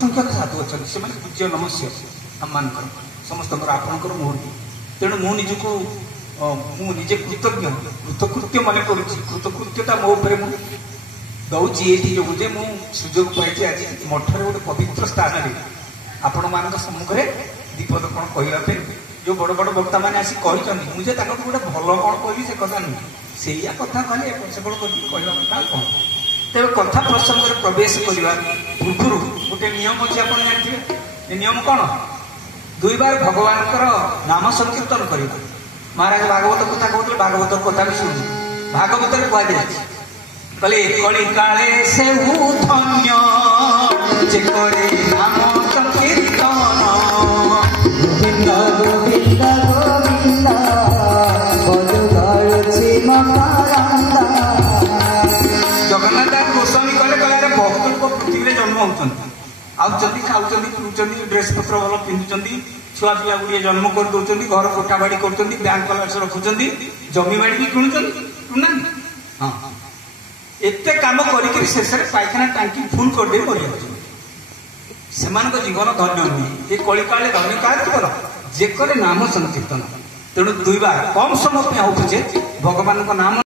संख्यक साधु अच्छा से पूज्य नमस्य आम समस्त आपणकर मुहूर्त तेणु मुझको मुझे कृतज्ञ कृतकृत्य मन कर कृतकृत्यता मो उपरे मु दौची ये जो मुझे मु सुजोग पाई आज मठर गोटे पवित्र स्थान में आपण मान सम्मुखें दीपद कौन कहवाई जो बड़ बड़ वक्ता मैंने आसी कहते मुझे गोटे भल कौन कह से कथा नुह से कथा कहले एपट सेपट कर कथा कौन तेज कथा प्रसंग में प्रवेश करने पूर्व गोटे नियम अच्छे आप जानते नियम कौन दुई बार भगवान नाम संकीर्तन करवा महाराज भागवत कथा कहते भागवत कथा भी शुणु भागवत कहले कली काले से धन्य जे करे नाम संकीर्तन गोविंद गोविंद गोविंद जगन्नाथ दास गोस्वामी कहले कहले भक्त को पृथ्वी जन्म होती आउंट खाऊँ पीऊँ ड्रेस पत्र भल पिंधुंट छुआ पिला गुड़िए जन्म कर दौरान घर कोठा बाड़ी कर बैंक बालांस रखुंट जमी बाड़ी भी किणुना हाँ एत कम कर शेष में पायखाना टांकी फुल करदे मरी से जीवन धन्य नुहे ये कलिकाले धन्य क्या जीवन जेकर नाम संकीर्तन तेणु दुई बार कम समय हो पछे भगवान नाम